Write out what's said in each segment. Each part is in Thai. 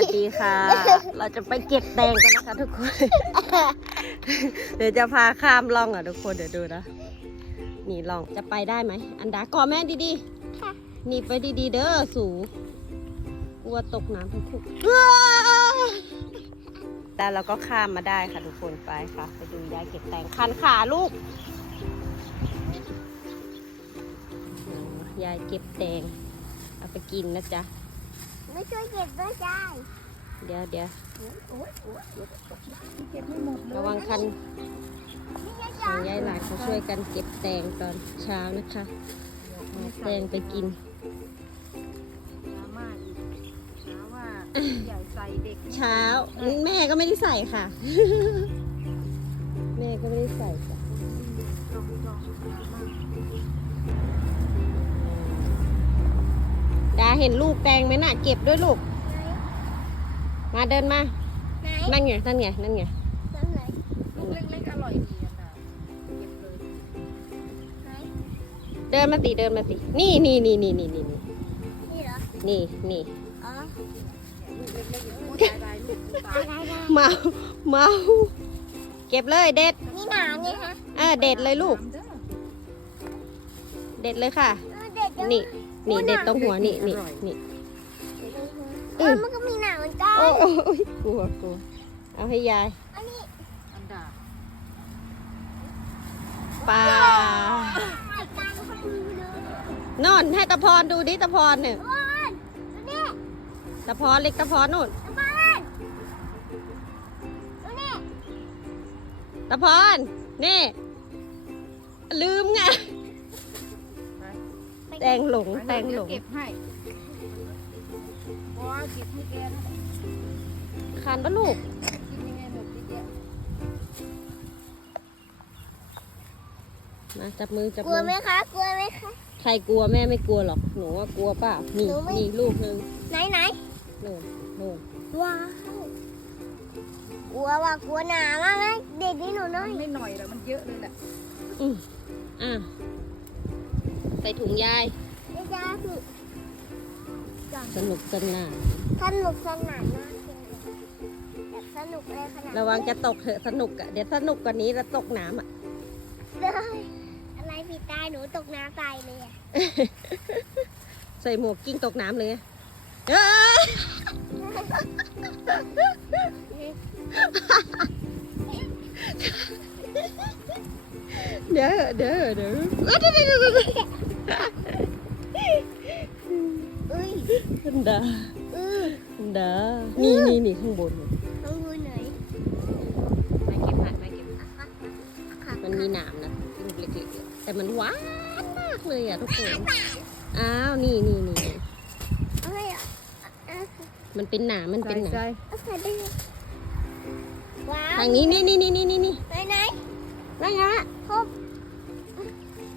วัสดีค่ะ เราจะไปเก็บแตงกันนะคะทุกคน เดี๋ยวจะพาข้ามล่องอะทุกคนเดี๋ยวดูนะ นี่ล่องจะไปได้ไหม อันดากอแม่ดีค่ะๆหนี่ไปดีๆ เด้อสูกลัวตกน้ำทุกทุกแต่เราก็ข้ามมาได้ค่ะทุกคนไปค่ะ ไปดูยายเก็บแตงคันขาลูก ยายเก็บแตงเอาไปกินนะจ๊ะ ไม่ช่วยเก็บด้วยจ้าเดี๋ยวเดี๋ยวโอ๊ยโอ๊ยเก็บไม่หมดเลยระวังคันนี่ไงทางยายหลานเขาช่วยกันเก็บแตงตอนเช้านะคะเอาแตงไปกินช้ามากอีกช้าว่าใหญ่ใส่เด็กเช้าแม่ก็ไม่ได้ใส่ค่ะ แม่ก็ไม่ได้ใส่ค่ะ เห็นลูกแตงไหมน่ะ เก็บด้วยลูก มาเดินมา ไหนนั่นไง นั่นไง นั่นไงตรงไหนลูกเล็กๆอร่อยดีอะค่ะเก็บเลยไหนเดินมาสิเดินมาสิ นี่นี่นี่นี่นี่นี่นี่นี่เหรอนี่นี่อ๋อลูกเล็กๆอย่างนี้ตายตายลูกตาได้ยได้ได้เมา เมา เก็บเลยเด็ด นี่หนาเนี่ยฮะ เออเด็ดเลยลูก เด้อเด็ดเลยค่ะเออเด็ดจัง นี่นี่เด็ดตรงหัวนี่นี่นี่เออมันก็มีหนาเหมือนกันโอ้ยโอ้ยกลัวกลัวเอาให้ยายอันนี้อันดาปลาไข่กลางคนดูเลยนอนให้ตะพรดูดิตะพรเนี่ยว้านดูนี่ตะพรเล็กตะพรนู่นน้ำมันดูนี่ตะพรนี่ ลืมไง แตงหลงไปแตงหลงเดี๋ยวเก็บให้ว้าเก็บให้แกนะคานปะลูก กินยังไงหมดทีเดียวมาจับมือจับกลัวมือไหมคะ กลัวไหมคะ ใครกลัวแม่ไม่กลัวหรอกหนูว่ากลัวเปล่านี่หนูไม่ นี่ลูกหนึงไหนไหนนู่นนู่นว้าวกลัวว่ากลัวหนามากนะเด็กนี่หนูน้อมัยนไม่หน่อยหรอกมันเยอะเลยแหละ อืมอะ ใส่ถุงยาย ไม่จ้าพี่สนุกสนานสนุกสนานมากเลยแบบสนุกเลยขนาดระวังจะตกเถอะสนุกอะเดี๋ยวสนุกกว่านี้แล้วตกน้ำอะเลยอะไรผิดตายหนูตกน้ำตายเลยอะใส่หมวกกิ้งตกน้ำเลยไงเอ้ยเดี๋ยวเดี๋ยวเดี๋ยวเอ้ยเดี๋ยวเดี๋ยวเดี๋ยว เดี๋ยวเอ้ยอันดาเอออันดา นี่นี่นี่ข้างบน ต้องดูไหนม่เก็บหัดไม่เก็บอะคะค่ะมันมีหนามนะลูกเล็กๆแต่มันหวานมากเลยอะทุกคน อ้าว นี่นี่นี่เอ้ยมันเป็นหนามมันเป็นหนามทางนี้นี่นี่นี่นี่นี่นี่ไหนไหนนั่นไงครบ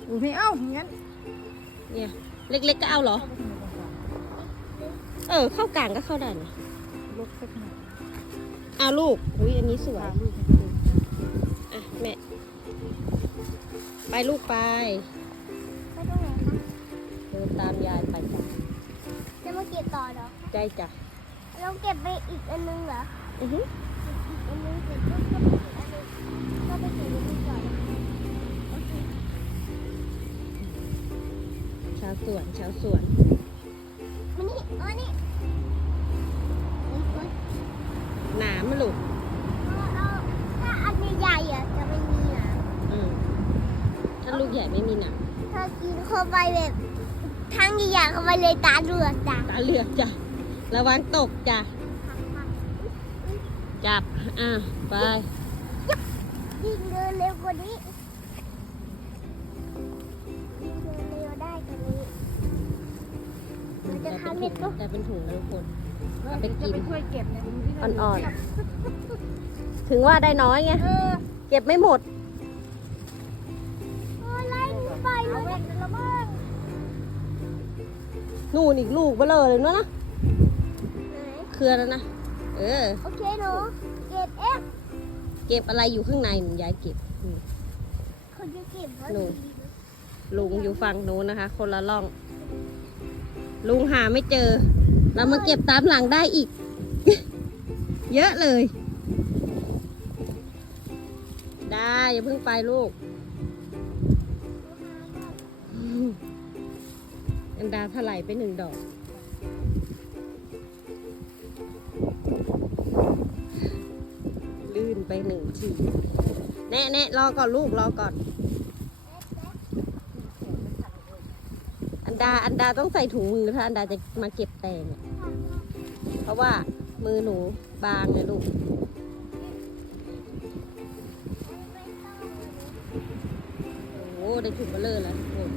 อุ้ยไม่เอาอย่างนั้น เนี่ย เล็ก ๆ ก็เอาเหรอ เออ เข้ากลางก็เข้าได้นะลดสักหน่อยเอาลูก อุ้ยอันนี้สวยพาลูกให้ดูอะ แม่ ไปลูกไปไปตรงไหนคะเดินตามยายไปจ้ะจะมาเก็บต่อเหรอใจจ้ะเราเก็บไปอีกอันนึงเหรออือหืออีกอันนึงเสร็จก็ก็ไปอีกอันนึงก็ไปเก็บ ชาวสวนชาวสวนมานี่มานี่อุ๊ยอุ๊ยหนามอะลูกเอาเอาถ้าอันใหญ่ๆอะจะไม่มีหนามอืมถ้าลูกใหญ่ไม่มีหนามถ้ากินเข้าไปแบบทั้งใหญ่ๆเข้าไปเลยตาเรือจ้ะตาเหลือกจ้ะระวังตกจ้ะจับ อะ ไปยิ่งเดินเร็วกว่านี้ เราจะทำเม็ดก็แต่เป็นถุงนะทุกคนเอาไปกินจะไปช่วยเก็บเนี่ยดูที่เราอ่อนถึงว่าได้น้อยไงเออเก็บไม่หมดโอ้ยไล่หนูไปเลเอายแว่นกันละมั้งนู่นอีกลูกเบลอเลยเนอะนะไหนเครือแล้วนะ เออ โอเคหนูเก็บเอฟเก็บอะไรอยู่ข้างในหนูยายเก็บอืมเขาจะเก็บเพราะหนูดีลุงอยู่ฝั่งนู้นนะคะ คนละล่อง ลุงหาไม่เจอ เรามาเก็บตามหลังได้อีก เยอะเลย ได้อย่าเพิ่งไปลูกอันดาถลายไปหนึ่งดอกลื่นไปหนึ่งทีแน่แน่รอก่อนลูกรอก่อน อัน ดาอันดาต้องใส่ถุงมือถ้าอันดาจะมาเก็บแตงอะเพราะว่ามือหนูบางไงลูก โอ้ได้ถุงเบลเลอร์แล้วทุกคน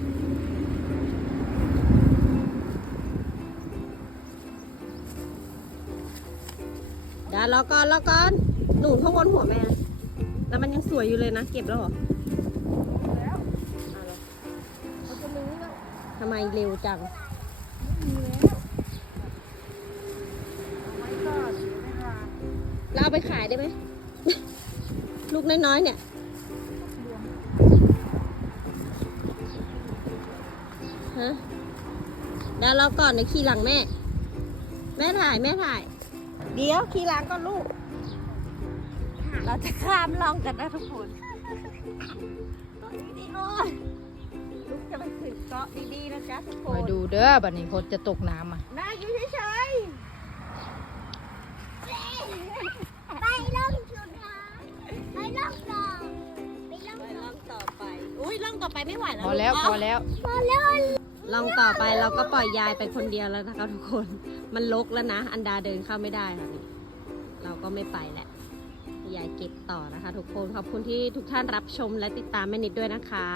ดารอก่อนรอก่อนหนูข้างบนหัวแม่ แล้วมันยังสวยอยู่เลยนะ เก็บแล้วเหรอ ทำไมเร็วจังไม่มีแล้วเอาไว้ก่อนเดี๋ยวเวลาเราเอาไปขายได้ไหม ลูกน้อยๆเนี่ยรวมฮะเดี๋ยวเราก่อนเดี๋ยวขี่หลังแม่ แม่ถ่ายแม่ถ่าย เดี๋ยวขี่หลังก่อนลูก เราจะข้ามล่องกันนะทุกคนตอนนี้ดีโอ้ยลูกจะไปขึ้น เกาะดีๆนะจ๊ะทุกคคอนยดูเด้อบัดนี้คนจะตกน้ำอะน่าอยู่เฉยไปล่องสุดท้ายไปล่องต่อไปล่องๆไปต่อล่องต่อไป อุ้ยล่องต่อไปไม่ไหวแล้วพอแล้วกพอแล้ว พอแล้วล่องต่อไปเราก็ปล่อยยายไปคนเดียวแล้วนะคะทุกคน มันลกแล้วนะ อันดาเดินเข้าไม่ได้ค่ะนี่เราก็ไม่ไปแหละยายเก็บต่อนะคะ ทุกคน ขอบคุณที่ทุกท่านรับชมและติดตามแม่นิดด้วยนะคะ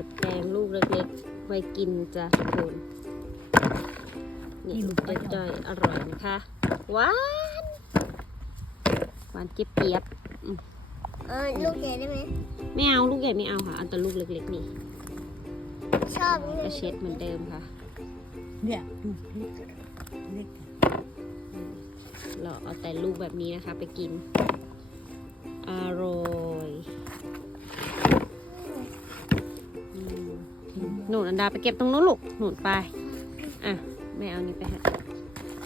เก็บแกงลูกเล็กๆ ไว้กินจ้ะทุกคนนี่ลูกจ้อยๆอร่อยนะคะหวานหวานเจี๊ยบเจี๊ยบๆอืมเออลูกใหญ่ได้ไหมไม่เอาลูกใหญ่ไม่เอาค่ะเอาแต่ลูกเล็กๆนี่ชอบนี่กระเช็ดเหมือนเดิมค่ะ เนี่ยดูพริกเล็กเราเอาแต่ลูกแบบนี้นะคะ ไปกินอร่อย หนูอันดาไปเก็บตรงนู้นลูกหนูนไป อะ แม่เอานี้ไปฮะ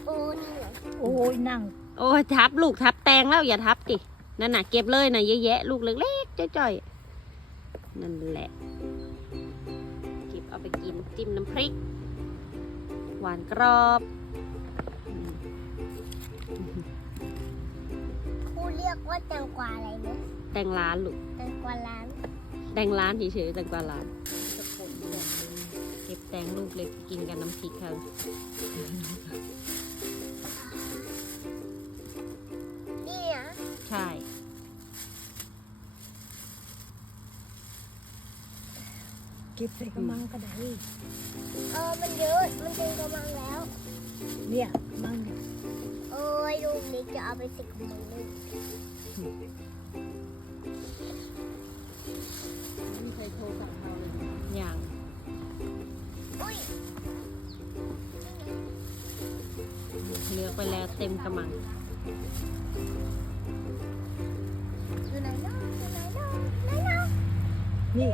โอ้นี่เหรอโอ้ยนั่งโอ้ยทับลูกทับแตงแล้วอย่าทับดินั่นน่ะเก็บเลยนะเยอะแยะลูกเล็กๆจ้อยๆนั่นแหละเก็บเอาไปกินจิ้มน้ำพริก หวานกรอบอืมครูเรียกว่าแตงกวาอะไรนะแตงร้านลูกแตงกวาล้านแตงร้านเฉยๆแตงกวาร้านเก็บแตงลูกเล็กกินกับน้ำพริกค่ะนี่นะใช่ เก็บใส่กระมังก็ได้เออมันเยอะ มันเป็นกำลังแล้ว เนี่ยกระมังเนี่ยโอ้ยลูกเล็กจะเอาไปใส่กำลังเลยเคยโทรสั่งเขาเลย ไปแล้วเต็มกระมังอยู่ไหนเนาะอยู่ไหนเนาะไหนเนาะนี่